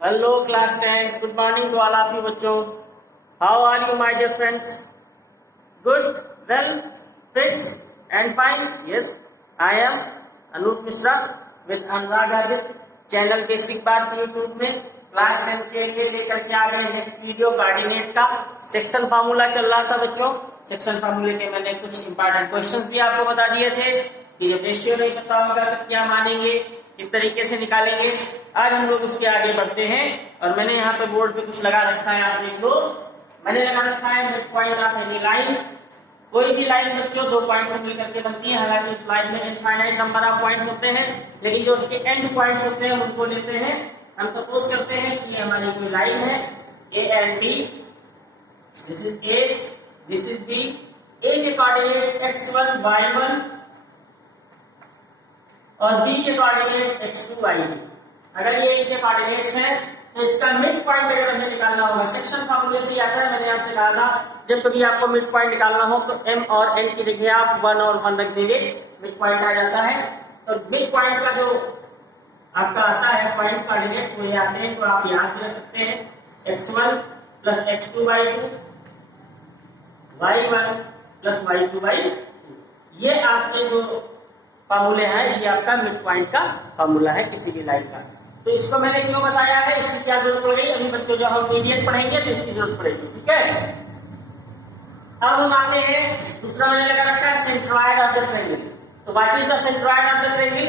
Hello class 10, good morning to all of you बच्चों. How are you my dear friends? Good, well, fit and fine? Yes, I am Anup Mishra with Anurag Adit channel basic बात YouTube में class 10 के लिए लेकर के आ गए next video coordinate का section formula चल रहा था बच्चों. सेक्शन फार्मूले के मैंने कुछ इंपॉर्टेंट क्वेश्चंस भी आपको बता दिए थे कि जब रेशियो नहीं पता होगा तो क्या मानेंगे, किस तरीके से निकालेंगे. आज हम लोग उसके आगे बढ़ते हैं और मैंने यहाँ पे बोर्ड पे कुछ लगा रखा है, आप देख लो. मैंने लगा रखा है mid point of any line. कोई भी लाइन बच्चों दो पॉइंट से मिलकर के बनती है. हालांकि इस लाइन में इनफाइनाइट नंबर ऑफ पॉइंट्स होते हैं, लेकिन जो उसके एंड पॉइंट्स होते हैं उनको लेते हैं. हम सपोज करते हैं कि ये हमारी कोई लाइन है A and B. This is A, this is B. A के कोऑर्डिनेट x1 y1 और बी के कोऑर्डिनेट x2 y2. अगर ये इनके कोऑर्डिनेट्स हैं तो इसका मिड पॉइंट अगर हमें निकालना होगा सेक्शन फार्मूले से आता है. मैंने आपसे कहा था जब कभी आपको मिड पॉइंट निकालना हो तो m और n की जगह आप 1 और 1 रख देंगे, मिड पॉइंट आ जाता है. तो मिड पॉइंट का जो आपका आता है पॉइंट कोऑर्डिनेट वो ये आते हैं, तो आप याद भी रख सकते हैं x1 plus x2 y2, y1 plus y2 y2. ये आपके जो फार्मूले हैं ये आपका मिड पॉइंट का फार्मूला है किसी भी लाइन का. तो इसको मैंने क्यों बताया है, इसकी क्या जरूरत पड़ गई. अभी बच्चों जब हम मीडियन पढ़ेंगे तो इसकी जरूरत पड़ेगी. ठीक है, अब हम आते हैं दूसरा मैंने लगा रखा है सेंट्रॉइड ऑफ द ट्रायंगल. तो what is the centroid of the triangle.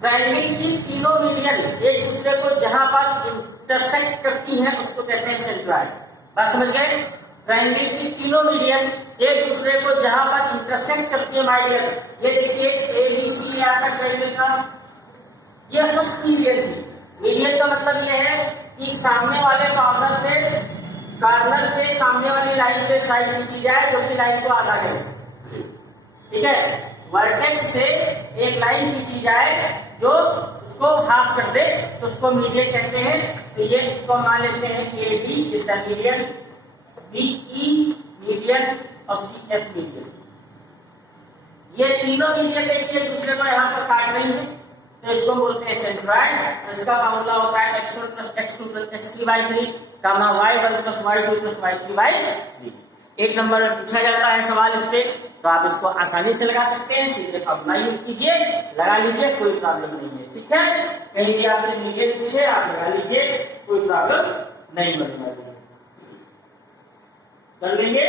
Triangle की तीनों मीडियन एक दूसरे को जहां पर इंटरसेक्ट करती हैं उसको कहते हैं सेंट्रॉइड. बात समझ गए. ट्रायंगल की तीनों मीडियन एक दूसरे को जहां पर इंटरसेक्ट करती है माय डियर. ये देखिए ए बी सी आपका ट्रायंगल का ये फर्स्ट मीडियन थी. मीडियन का मतलब ये है कि सामने वाले कॉर्नर से सामने वाली लाइन पे साइड खींची जाए जो कि लाइन को आधा करे. ठीक है, वर्टेक्स से एक लाइन खींची जाए जो उसको हाफ कर दे तो उसको मीडियन कहते हैं. तो ये इसको मान लेते हैं A D is the median, B E median और सी एफ मीडियन. ये तीनों मीडियन देखिए एक दूसरे को यहाँ पर काट रही है तो इसको बोलते हैं सेंट्रॉइड. इसका फार्मूला होता है x1 plus x2 plus x3/3 कामा y1 plus y2 plus y3/3. एक नंबर में पूछा जाता है सवाल इस पे, तो आप इसको आसानी से लगा सकते हैं. सीधे फार्मूला यूज कीजिए, लगा लीजिए, कोई प्रॉब्लम नहीं है. ठीक है, कहीं भी आपसे मीडियन पूछे आप लगा लीजिए, कोई प्रॉब्लम नहीं बनेगा. कर लेंगे.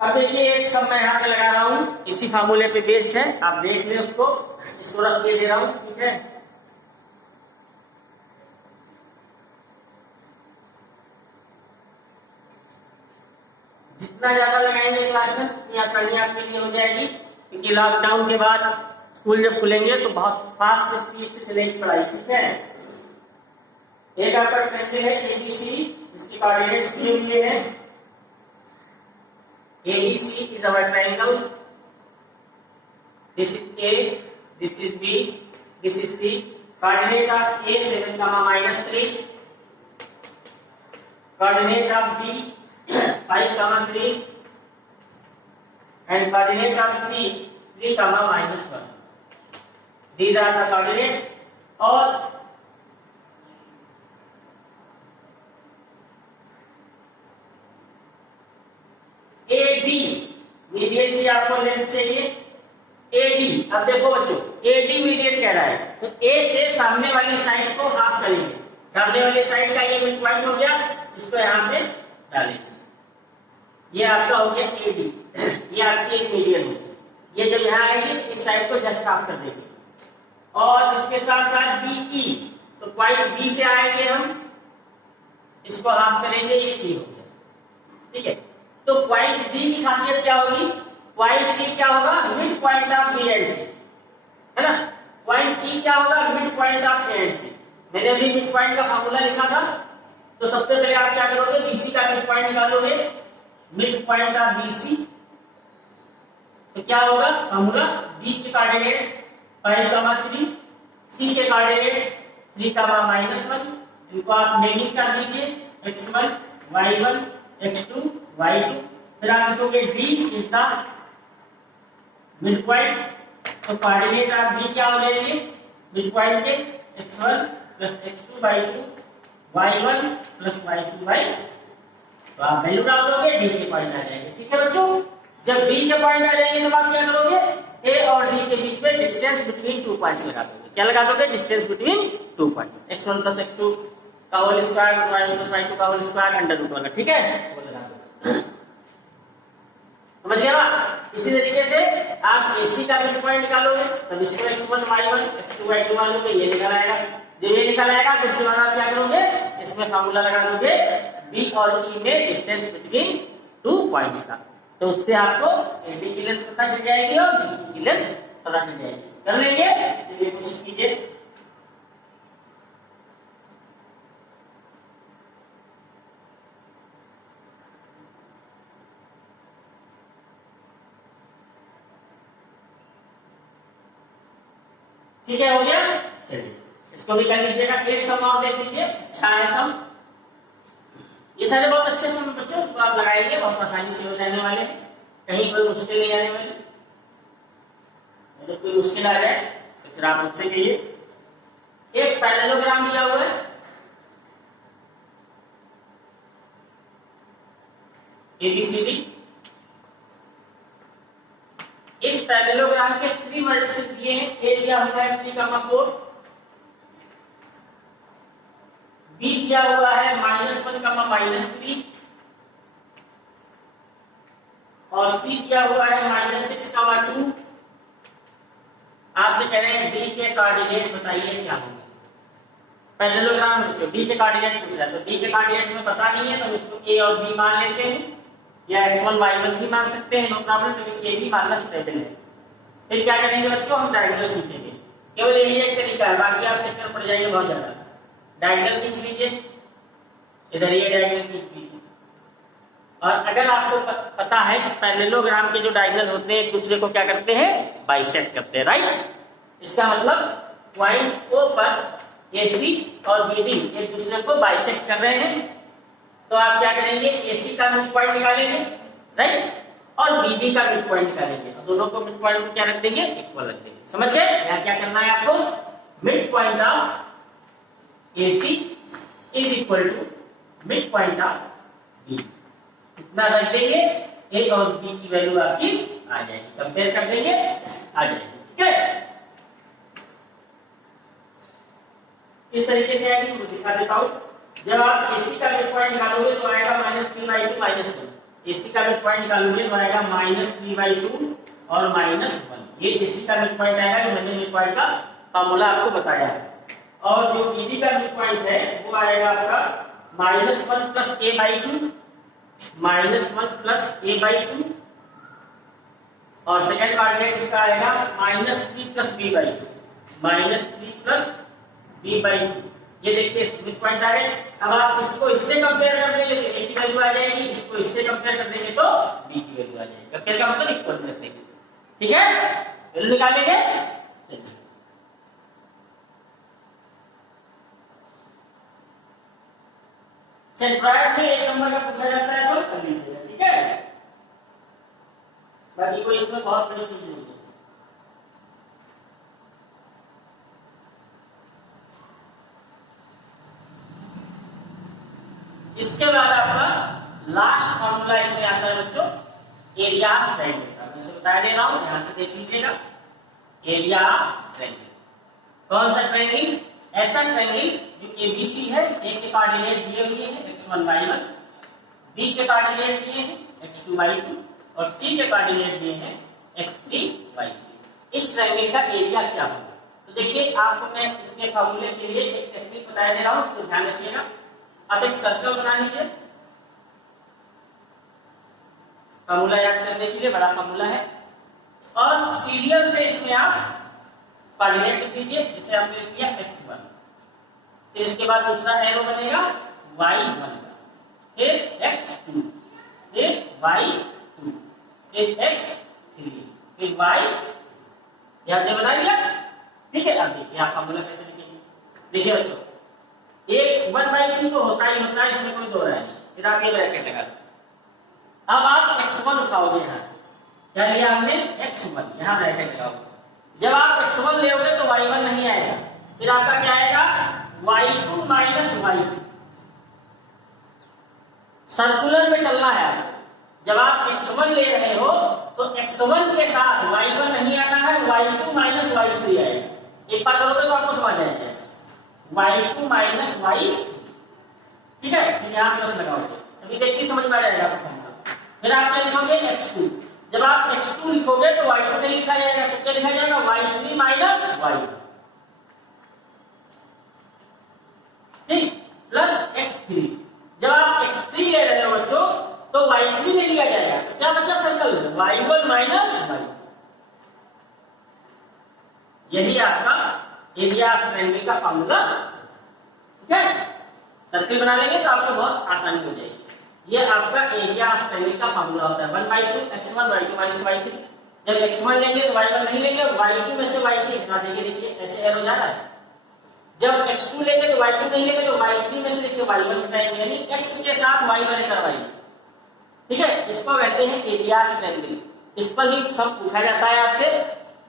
अब देखिए एक सब मैं यहाँ पे लगा रहा हूं, इसी फार्मूले पे बेस्ड है, आप देख लें उसको. इसको रख के दे रहा हूं. ठीक है, जितना ज्यादा लगाएंगे क्लास में उतनी आसानी आपके लिए हो जाएगी, क्योंकि लॉकडाउन के बाद स्कूल जब खुलेंगे तो बहुत फास्ट स्पीड से चलेगी पढ़ाई. ठीक है, एक आपका ट्रायंगल है एबीसी जिसकी कोऑर्डिनेट्स दिए हुए हैं. ABC is our triangle. This is A, this is B, this is C. Coordinate of A 7, -3. Coordinate of B 5, 3. And coordinate of C 3, -1. These are the coordinates. और ए डी मीडियन की आपको length चाहिए. A D, अब देखो बच्चों A D median कह रहा है तो ए से सामने वाली साइड को हाफ करेंगे. सामने वाली साइड का ये मिड पॉइंट हो गया, इसको यहाँ पे डालेंगे. ये आपका हो गया ए डी. ये आपकी एक मीडियन होगी. ये जब यहाँ आएगी इस साइड को जस्ट हाफ कर देंगे. और इसके साथ साथ बी ई, तो पॉइंट बी से आएंगे हम, इसको हाफ करेंगे, ये ई हो गया. ठीक है, तो पॉइंट बी की खासियत क्या होगी. पॉइंट बी क्या होगा, mid point of B and C, है ना. पॉइंट ई क्या होगा, mid point of A and C. मैंने अभी मिड पॉइंट का फार्मूला लिखा था. तो सबसे पहले आप क्या करोगे, बीसी का मिड पॉइंट निकालोगे. मिड पॉइंट ऑफ बीसी तो क्या होगा फार्मूला, बी के कोऑर्डिनेट 5, 3, सी के कोऑर्डिनेट 3, -1. इनको आप नेगेटिव कर दीजिए x1 y1 x2 y2. फिर आप लिखोगे d is the mid point, तो कोऑर्डिनेट आप बी क्या हो जाएंगे मिड पॉइंट के x1 plus x2 by 2 y1 plus y2 by, तो आप वैल्यू डाल दोगे डी के पॉइंट आ जाएंगे। ठीक है बच्चों, जब डी के पॉइंट आ जाएंगे तो आप क्या करोगे, ए और डी के बीच में डिस्टेंस बिटवीन 2 पॉइंट्स लगा दोगे। क्या लगा दोगे, distance between 2 points, x1 plus x2 का whole square y1 plus y2 का होल स्क्वायर अंडर रूट वाला। ठीक है, वो लगा दोगे। समझ गया बात। इसी तरीके से आप AC का मिड पॉइंट निकालोगे, तब इसमें x1 y1 x2 y2 मानोगे, ये निकल आएगा। जब ये निकल आएगा तो इसके बाद आप क्या करोगे, इसमें फार्मूला लगा दोगे B और E में डिस्टेंस बिटवीन 2 पॉइंट्स का, तो उससे आपको AB की लेंथ पता चल जाएगी और BE की लेंथ पता चल जाएगी। कर लेंगे, चलिए कोशिश कीजिए। ठीक है, हो गया। चलिए इसको भी कर लीजिएगा। एक सम और देख लीजिए, अच्छा है सम। ये सारे बहुत अच्छे सम बच्चों, तो आप लगाएंगे बहुत आसानी से हो जाने वाले हैं, कहीं कोई मुश्किल नहीं आने वाली। अगर कोई मुश्किल आ जाए तो फिर आप मुझसे कहिए। एक पैरेललोग्राम दिया हुआ है, ABCD। इस पैरेललोग्राम के 3 वर्टिसेस दिए हैं। ए दिया हुआ है 3,4, बी दिया हुआ है -1, -3 और सी दिया हुआ है -6, 2। आपसे कह रहे हैं डी के कोऑर्डिनेट बताइए क्या होंगे। पैरेललोग्राम में जो डी के कोऑर्डिनेट पूछ रहा है, तो डी के कोऑर्डिनेट में पता नहीं है तो इसको ए और बी मान लेते हैं, या x1 y1 भी मान सकते हैं, नो प्रॉब्लम, लेकिन ये भी मानना सुटेबल है। फिर क्या करेंगे बच्चों, हम डायगोनल खींचेंगे। केवल यही एक तरीका है, बाकी आप चक्कर पड़ जाएंगे बहुत ज्यादा। डायगोनल खींच लीजिए, इधर ये डायगोनल खींच लीजिए। और अगर आपको पता है कि पैरेललोग्राम के जो डायगोनल होते हैं एक दूसरे को क्या करते हैं, बाइसेक्ट करते हैं, राइट। इसका मतलब पॉइंट O पर AC और BD एक दूसरे को बाइसेक्ट कर रहे हैं, तो आप क्या करेंगे, AC का मिड पॉइंट निकालेंगे, राइट, और BD का मिड पॉइंट निकालेंगे, और दोनों को मिड पॉइंट को क्या रख देंगे, इक्वल रख देंगे। समझ गए, यहाँ क्या करना है आपको, mid point of AC is equal to mid point of B, इतना रख देंगे, A और B की वैल्यू आपकी आ जाएगी, कंपेयर कर देंगे, आ जाएगी। ठीक है, इस तरीके से आएगी, मैं दिखा देता हूं। जब आप AC का मिड पॉइंट निकालोगे तो आएगा -3/2 -1। AC का मिड पॉइंट निकालोगे तो आएगा -3/2 और -1। ये AC का मिड पॉइंट आएगा, जो मैंने मिड पॉइंट का फार्मूला आपको बताया है। और जो BD का मिड पॉइंट है वो आएगा आपका -1 + a/2, -1 + a/2, और सेकंड कोऑर्डिनेट इसका आएगा -3 + b/2, -3 + b/2। ये देखिए मिड पॉइंट आ गए। अब आप इसको इससे कंपेयर कर देंगे तो A की वैल्यू आ जाएगी, इसको इससे कंपेयर कर देंगे तो B की वैल्यू आ जाएगी। कंपेयर का मतलब इक्वल कर देंगे। ठीक है, वैल्यू निकालेंगे। सेंट्रॉइड में 1 नंबर का पूछा जाता है, सॉल्व कर लीजिएगा। ठीक है, बाकी कोई इसमें बहुत बड़ी चीज नहीं है। इसके बाद आपका लास्ट फॉर्मूला इसमें आता है बच्चों, एरिया ऑफ ट्रायंगल का। मैं बता दे रहा हूं, ध्यान से देख लीजिएगा। एरिया ऑफ ट्रायंगल, कौन सा ट्रायंगल, ऐसा ट्रायंगल जो ABC है, A के कोऑर्डिनेट दिए हुए हैं x1 y1, B के कोऑर्डिनेट दिए हैं x2 y2 और C के कोऑर्डिनेट दिए हैं x3 y3। इस ट्रायंगल का एरिया क्या होगा, तो देखिए आपको मैं इसके फार्मूले के लिए एक टेक्निक बता दे रहा हूं, तो ध्यान रखिएगा। आप एक सर्कल बना लीजिए, फार्मूला याद करने के लिए बड़ा फार्मूला है, और सीरियल से इसमें आप कोऑर्डिनेट लिख दीजिए। जिसे आपने लिख दिया x1, फिर इसके बाद दूसरा एरो बनेगा y1 का, फिर x2, फिर y2, फिर x3, फिर y, याद नहीं बना लिया। ठीक है, अब देखिए आप फार्मूला कैसे लिखेंगे। देखिए बच्चों, एक 1/3 तो होता ही होता है, इसमें कोई दो राय नहीं। फिर आप ये ब्रैकेट लगा दो। अब आप x1 उठाओगे यहाँ, क्या लिया हमने, x1, यहां ब्रैकेट लगाओ। जब आप x1 लेोगे तो y1 नहीं आएगा, फिर आपका क्या आएगा, y2 माइनस y3। सर्कुलर में चलना है। जब आप x1 ले रहे हो तो x1 के साथ y1 नहीं आना है, y2 माइनस y3 आएगा। एक बार करोगे तो आपको समझ आएगा, y2 माइनस y3, ठीक है। फिर यहाँ प्लस लगाओगे, अभी देखिए समझ में आ जाएगा आपको। फिर आप क्या लिखोगे, x2। जब आप x2 लिखोगे तो y2 नहीं लिखा जाएगा, तो क्या लिखा जाएगा, y3 माइनस y, ठीक, प्लस x3। जब आप x3 ले रहे हो बच्चों तो y3 में लिया जाएगा, तो क्या बच्चा, सर्कल y1 माइनस y। यही आपका एरिया ऑफ ट्रायंगल का फॉर्मूला, ठीक है। सर्कल बना लेंगे तो आपको बहुत आसानी हो जाएगी। ये आपका एरिया ऑफ ट्रायंगल का फॉर्मूला होता है, 1/2 x1 y2 माइनस y3। जब x1 लेंगे तो y1 नहीं लेंगे, y2 में से y3 हटा देंगे, देखिए ऐसे एरो जा रहा है। जब x2 लेंगे तो y2 नहीं लेंगे, तो y3 में से देखिए y1 हटाएंगे, यानी x के साथ y1 करवाएंगे, ठीक है। इसको कहते हैं एरिया ऑफ ट्रायंगल। इस पर ही सब पूछा जाता है आपसे,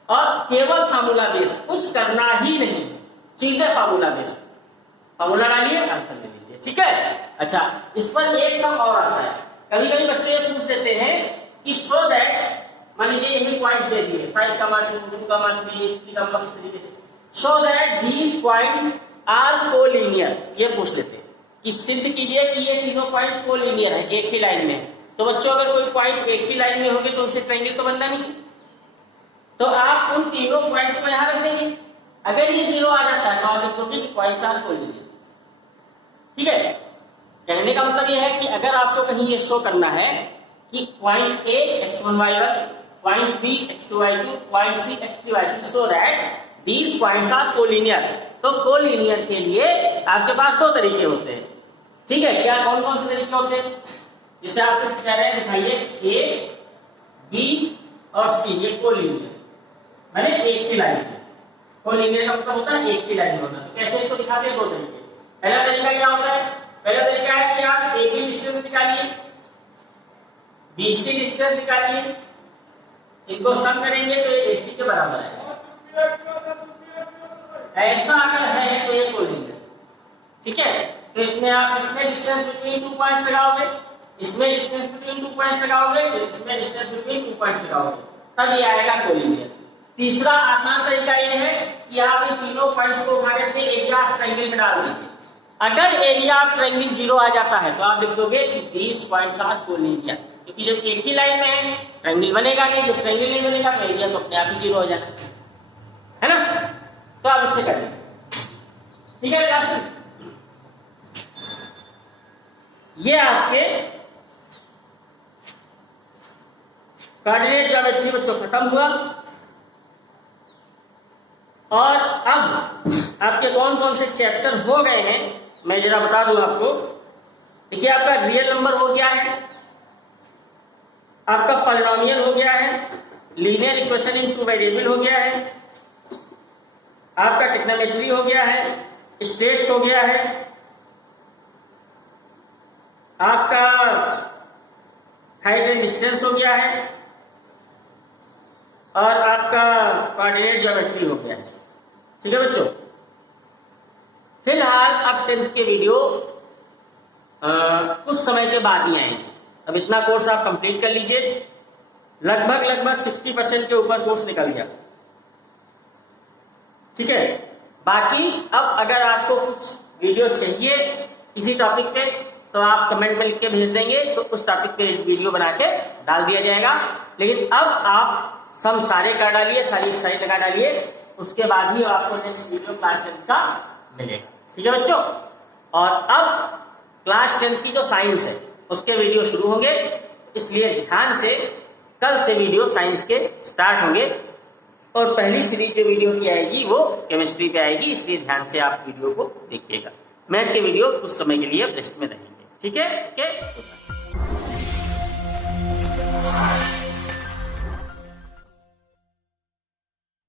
और केवल फार्मूला बेस, कुछ करना ही नहीं, सीधे फार्मूला बेस, फार्मूला डालिए आंसर ले लीजिए, ठीक है। अच्छा, इस पर एक सब और आता है। कभी कभी बच्चे पूछ देते हैं कि शो दैट, मान लीजिए यही पॉइंट्स दे दिए 5, 2, 3, 3, इस तरीके से, show that these points are collinear, ये पूछ लेते हैं कि सिद्ध कीजिए कि ये तीनों पॉइंट कोलिनियर है, एक ही लाइन में। तो बच्चों अगर कोई पॉइंट एक ही लाइन में होंगे तो उनसे ट्रायंगल तो बनना नहीं, तो आप उन तीनों पॉइंट्स को यहां रख देंगे। अगर ये 0 आ जाता है तो आप लिखोगे कि पॉइंट्स आर कोलिनियर, ठीक है। कहने का मतलब यह है कि अगर आपको कहीं ये शो करना है कि point A x1 y1, point B x2 y2, point C x3 y3, so that these points are collinear, तो कोलिनियर के लिए आपके पास 2 तरीके होते हैं, ठीक है। क्या, कौन कौन से तरीके होते हैं, जैसे आपसे कह रहे हैं दिखाइए ए, बी और सी, ये कोलिनियर, मैंने एक ही लाइन में। कोलिनियर का मतलब होता है एक ही लाइन में होना। तो कैसे इसको दिखाते हैं, 2 तरीके। पहला तरीका क्या होता है, पहला तरीका है कि आप ए बी डिस्टेंस निकालिए, बी सी डिस्टेंस निकालिए, इनको सम करेंगे तो ये AC के बराबर है। ऐसा अगर है तो ये कोलिनियर, ठीक है। तो इसमें आप इसमें डिस्टेंस बिटवीन 2 पॉइंट्स लगाओगे, इसमें डिस्टेंस बिटवीन 2 पॉइंट्स लगाओगे, इसमें डिस्टेंस बिटवीन 2 पॉइंट्स लगाओगे, तब ये आएगा कोलिनियर। तीसरा आसान तरीका ये है कि आप इन तीनों पॉइंट्स को उठा के अपने एरिया ऑफ ट्रायंगल में डाल दीजिए। अगर एरिया ऑफ ट्रायंगल 0 आ जाता है तो आप लिख दोगे कि दीज पॉइंट्स आर कोलिनियर, क्योंकि जब एक ही लाइन में है ट्रायंगल बनेगा नहीं, जब ट्रायंगल नहीं बनेगा तो एरिया तो अपने आप ही 0 हो जाना है ना। तो आप इससे करें, ठीक है क्लास। ये आपके कोऑर्डिनेट ज्योमेट्री बच्चों खत्म हुआ। और अब आपके कौन कौन से चैप्टर हो गए हैं मैं जरा बता दूं आपको। देखिए, आपका रियल नंबर हो गया है, आपका पॉलिनोमियल हो गया है, लीनियर इक्वेशन इन 2 वेरिएबल हो गया है, आपका ट्रिग्नोमेट्री हो गया है, स्टेट्स हो गया है, आपका हाइट एंड डिस्टेंस हो गया है, और आपका कोऑर्डिनेट ज्योमेट्री हो गया है, ठीक है बच्चों। फिलहाल अब 10th के वीडियो कुछ समय के बाद ही आएंगे। अब इतना कोर्स आप कंप्लीट कर लीजिए, लगभग 60% के ऊपर कोर्स निकल गया, ठीक है। बाकी अब अगर आपको कुछ वीडियो चाहिए किसी टॉपिक पे तो आप कमेंट में लिख के भेज देंगे, तो उस टॉपिक पे वीडियो बना के डाल दिया जाएगा। लेकिन अब आप सम सारे कर डालिए, सारी साइड लगा डालिए, उसके बाद ही आपको नेक्स्ट वीडियो क्लास 10th का मिलेगा, ठीक है बच्चों। और अब क्लास 10th की जो साइंस है उसके वीडियो शुरू होंगे, इसलिए ध्यान से कल से वीडियो साइंस के स्टार्ट होंगे। और पहली सीरीज जो वीडियो की आएगी वो केमिस्ट्री पे आएगी, इसलिए ध्यान से आप वीडियो को देखिएगा। मैथ के वीडियो कुछ समय के लिए रेस्ट में रहेंगे, ठीक है। ओके।